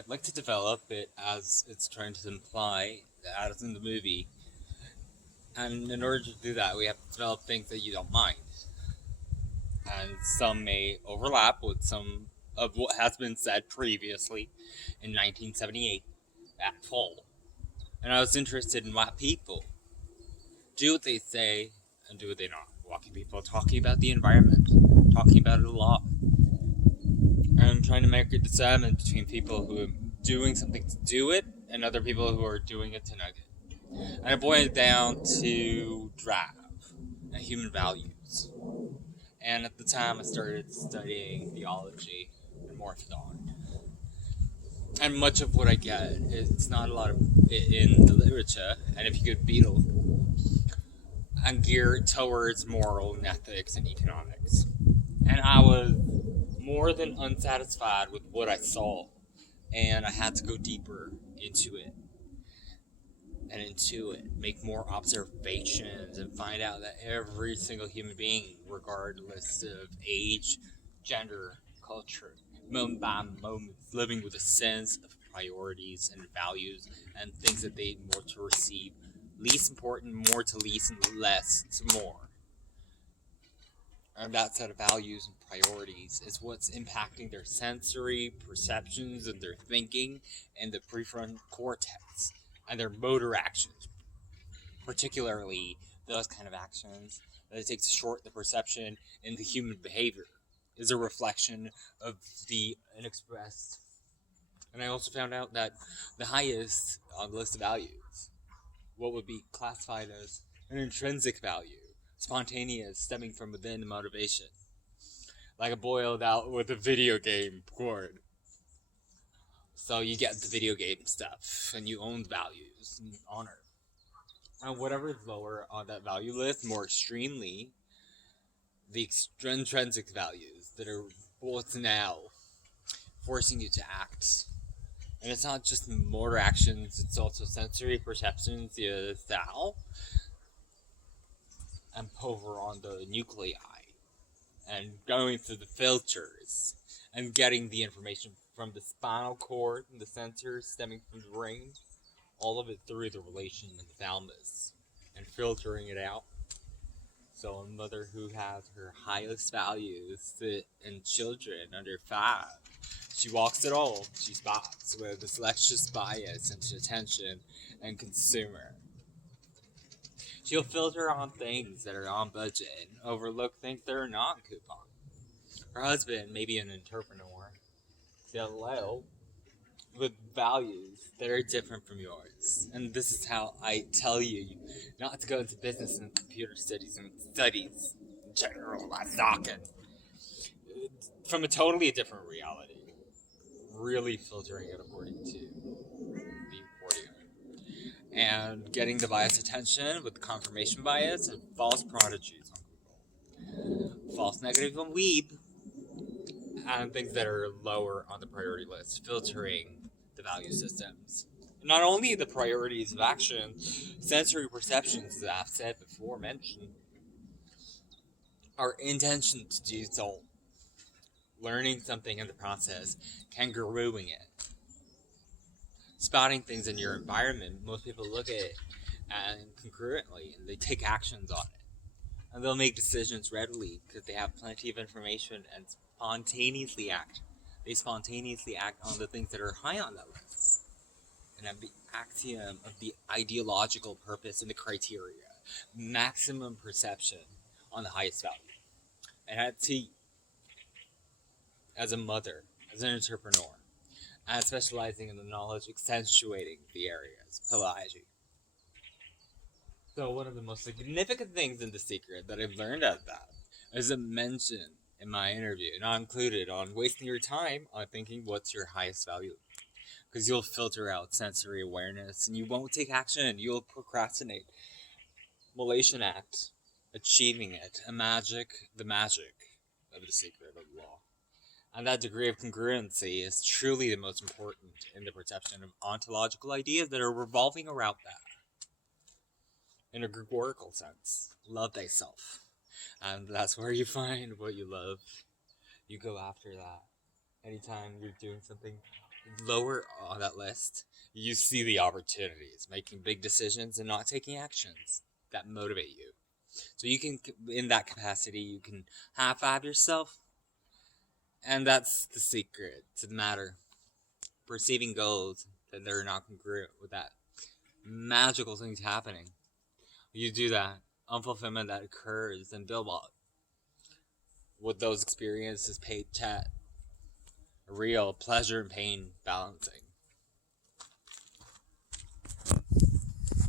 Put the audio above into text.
I'd like to develop it as it's trying to imply, as in the movie. And in order to do that, we have to develop things that you don't mind. And some may overlap with some of what has been said previously in 1978 at Fall. And I was interested in what people do what they say and do what they not. Walking people talking about the environment, talking about it a lot. And I'm trying to make a discernment between people who are doing something to do it and other people who are doing it to nug it. And I boiled it down to drive and human values. And at the time, I started studying theology and more thought. And much of what I get is not a lot of it in the literature. And if you could Beetle, I'm geared towards moral and ethics and economics. And I was more than unsatisfied with what I saw, and I had to go deeper into it make more observations, and find out that every single human being, regardless of age, gender, culture, moment by moment, is living with a sense of priorities and values and things that they more to receive, least important, more to least, and less to more. And that set of values and priorities is what's impacting their sensory perceptions and their thinking and the prefrontal cortex and their motor actions, particularly those kind of actions that it takes to short the perception in the human behavior is a reflection of the unexpressed. And I also found out that the highest on the list of values, what would be classified as an intrinsic value, spontaneous, stemming from within motivation, like a boiled out with a video game board. So you get the video game stuff, and you own values and honor. And whatever is lower on that value list, more extremely, the intrinsic values that are what's now forcing you to act. And it's not just motor actions, it's also sensory perceptions, the thou, and over on the nuclei, and going through the filters, and getting the information from the spinal cord and the sensors stemming from the brain, all of it through the relation in the thalamus, and filtering it out. So a mother who has her highest values in children under 5, she walks it all. She spots with a selectious bias into attention and consumer. She'll filter on things that are on budget and overlook things that are not coupon. Her husband may be an entrepreneur, still with values that are different from yours. And this is how I tell you not to go into business and computer studies and studies in general, I'm talking from a totally different reality. Really filtering it according to the audio. And getting the bias attention with confirmation bias and false prodigies on Google. False negatives on Weeb, and things that are lower on the priority list, filtering the value systems. Not only the priorities of action, sensory perceptions that I've said before mentioned, our intention to do so, learning something in the process, kangarooing it, spotting things in your environment. Most people look at it and congruently, and they take actions on it, and they'll make decisions readily because they have plenty of information and spontaneously act. They spontaneously act on the things that are high on that list, and have the axiom of the ideological purpose and the criteria, maximum perception on the highest value. And at T, as a mother, as an entrepreneur, and specializing in the knowledge accentuating the areas, Pelagie. So one of the most significant things in The Secret that I've learned out of that is a mention in my interview, not included, on wasting your time on thinking what's your highest value. Because you'll filter out sensory awareness and you won't take action. You'll procrastinate. Malation act, achieving it, the magic of The Secret of Law. And that degree of congruency is truly the most important in the perception of ontological ideas that are revolving around that. In a Gregorical sense, love thyself. And that's where you find what you love. You go after that. Anytime you're doing something lower on that list, you see the opportunities, making big decisions and not taking actions that motivate you. So you can, in that capacity, you can high five yourself, and that's the secret to the matter. Perceiving goals that they're not congruent with that magical things happening. You do that, unfulfillment that occurs, and build up with those experiences, paid chat, real pleasure and pain balancing.